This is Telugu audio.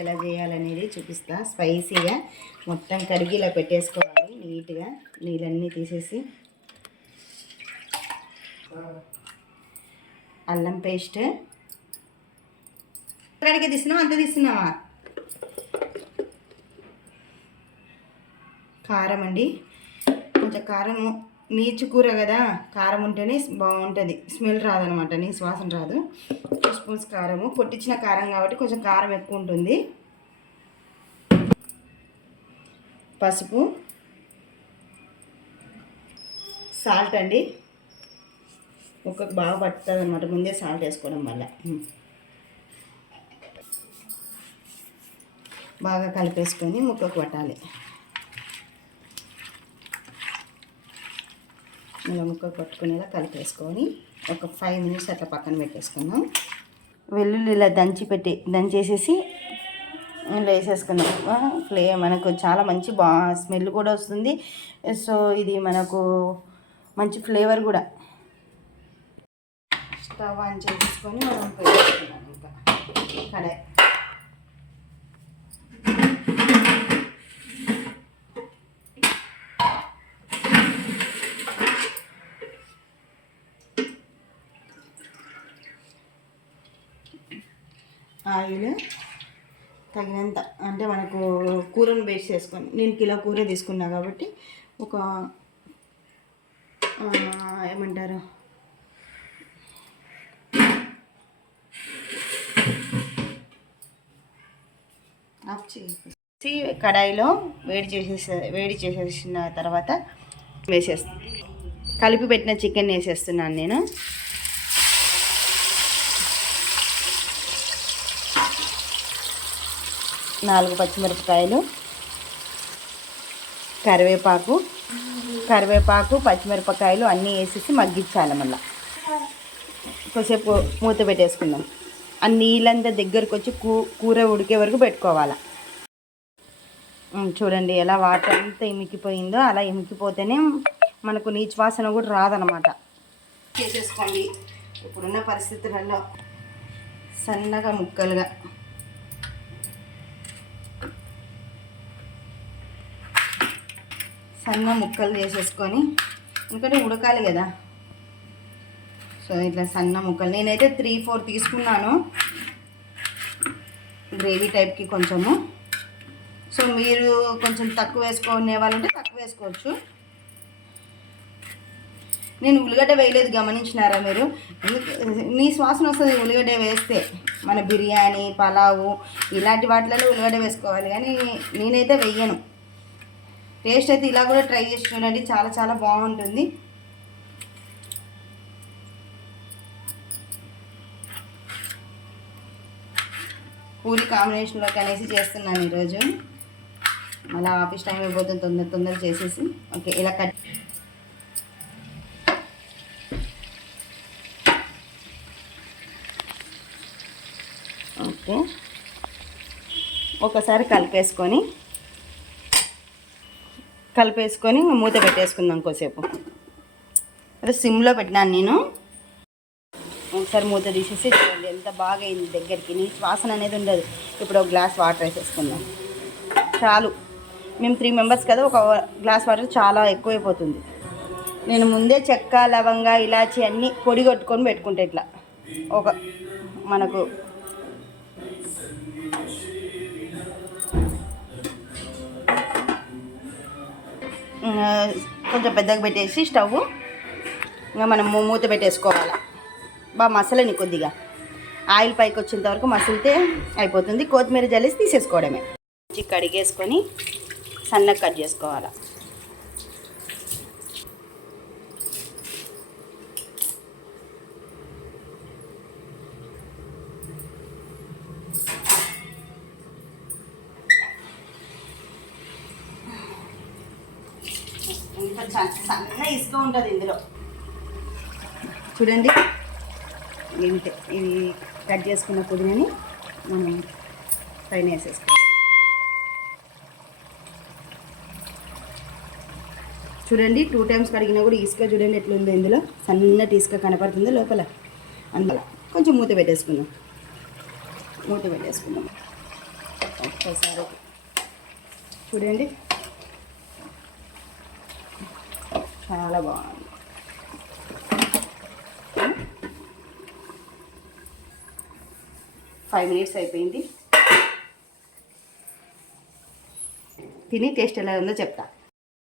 ఎలా చేయాలనేది చూపిస్తా. స్పైసీగా మొత్తం కడిగి ఇలా పెట్టేసుకోవాలి. నీట్గా నీళ్ళన్నీ తీసేసి అల్లం పేస్ట్ కడిగి తీస్తున్నావా? అంత తీస్తున్నావా? కారం అండి, కొంచెం కారం. నీచు కూర కదా, కారం ఉంటేనే బాగుంటుంది, స్మెల్ రాదనమాట, నీ వాసన రాదు. 2 స్పూన్స్ కారము, పొట్టించిన కారం కాబట్టి కొంచెం కారం ఎక్కువ ఉంటుంది. పసుపు, సాల్ట్ అండి, ముక్కకు బాగా పట్టుతుంది అనమాట ముందే సాల్ట్ వేసుకోవడం వల్ల. బాగా కలిపేసుకొని ముక్కకు పట్టాలి. ఇలా ముక్కకు పట్టుకునేలా కలిపేసుకొని ఒక 5 మినిట్స్ అట్లా పక్కన పెట్టేసుకుందాం. వెల్లుల్లి ఇలా దంచేసేసి ఇలా వేసేసుకున్నాం. మనకు చాలా మంచి స్మెల్ కూడా వస్తుంది. సో ఇది మనకు మంచి ఫ్లేవర్ కూడా. స్టవ్ ఆన్ చేసుకొని మనం పెట్టేసుకున్నాం. ఇంకా కడాయి ఆయిల్ తగినంత, అంటే మనకు కూరను బేస్ చేసుకొని, నేను కిలో కూర తీసుకున్నా కాబట్టి ఒక ఏమంటారు కడాయిలో వేడి చేసేసిన తర్వాత కలిపి పెట్టిన చికెన్ వేసేస్తున్నాను నేను. నాలుగు పచ్చిమిరపకాయలు, కరివేపాకు, పచ్చిమిరపకాయలు అన్నీ వేసేసి మగ్గించాలి. మళ్ళీ కొద్దిసేపు మూత పెట్టేసుకుందాం. ఆ నీళ్ళంతా దగ్గరకు వచ్చి కూర ఉడికే వరకు పెట్టుకోవాలి. చూడండి ఎలా వాటర్ అంతా ఇమికిపోయిందో, అలా ఇమికిపోతేనే మనకు నీచు వాసన కూడా రాదనమాట. చేసేసుకోండి. ఇప్పుడున్న పరిస్థితులలో సన్నగా ముక్కలుగా ముక్కలు చేసేసుకొని, ఎందుకంటే ఉడకాలి కదా. సో ఇట్లా సన్న ముక్కలు నేనైతే 3-4 తీసుకున్నాను గ్రేవీ టైప్కి కొంచెము. సో మీరు కొంచెం తక్కువ వేసుకునే వాళ్ళంటే తక్కువ వేసుకోవచ్చు. నేను ఉల్లిగడ్డ వేయలేదు, గమనించినారా మీరు? నీ వాసన వస్తుంది ఉల్లిగడ్డ వేస్తే. మన బిర్యానీ, పలావు ఇలాంటి వాటిలలో ఉల్లిగడ్డ వేసుకోవాలి, కానీ నేనైతే వెయ్యను. టేస్ట్ అయితే ఇలా కూడా ట్రై చేసి చూడండి, చాలా చాలా బాగుంటుంది. పూరి కాంబినేషన్లోకి అనేసి చేస్తున్నాను ఈరోజు. మళ్ళీ ఆఫీస్ టైం అయిపోతుంది, తొందర చేసేసి. ఓకే, ఇలా కట్ ఓకే ఒకసారి కలిపేసుకొని మూత పెట్టేసుకుందాం కొద్దిసేపు. అదే సిమ్లో పెట్టినాను నేను. ఒకసారి మూత తీసేసి చూడండి ఎంత బాగా అయింది దగ్గరికి, నీ వాసన అనేది ఉండదు. ఇప్పుడు ఒక గ్లాస్ వాటర్ వేసేసుకుందాం చాలు. మేము 3 మెంబర్స్ కదా, ఒక గ్లాస్ వాటర్ చాలా ఎక్కువైపోతుంది. నేను ముందే చెక్క, లవంగ, ఇలాచి అన్నీ పొడి కొట్టుకొని పెట్టుకుంటా. ఇట్లా ఒక మనకు కొంచెం పెద్దగా పెట్టేసి స్టవ్ ఇంకా మనం మూత పెట్టేసుకోవాలి. బాగా మసలని కొద్దిగా ఆయిల్ పైకి వచ్చేంత వరకు మసిలితే అయిపోతుంది. కొత్తిమీర జల్లేసి తీసేసుకోవడమే. కడిగేసుకొని సన్నగా కట్ చేసుకోవాలి. ఇంకా సన్న ఇసుక ఉంటుంది ఇందులో. చూడండి ఇంతే. ఇది కట్ చేసుకున్న పుదీనాని మనం పైన వేసేసుకోవాలి. చూడండి 2 టైమ్స్ కడిగినా కూడా ఇసుక చూడండి ఎట్లుందో. ఇందులో సన్నటి ఇసుక కనపడుతుంది లోపల. అందులో కొంచెం మూత పెట్టేసుకుందాం. ఒక్కసారి చూడండి, చాలా బాగుంది. ఫైవ్ మినిట్స్ అయిపోయింది. తిని టేస్ట్ ఎలా ఉందో చెప్తా.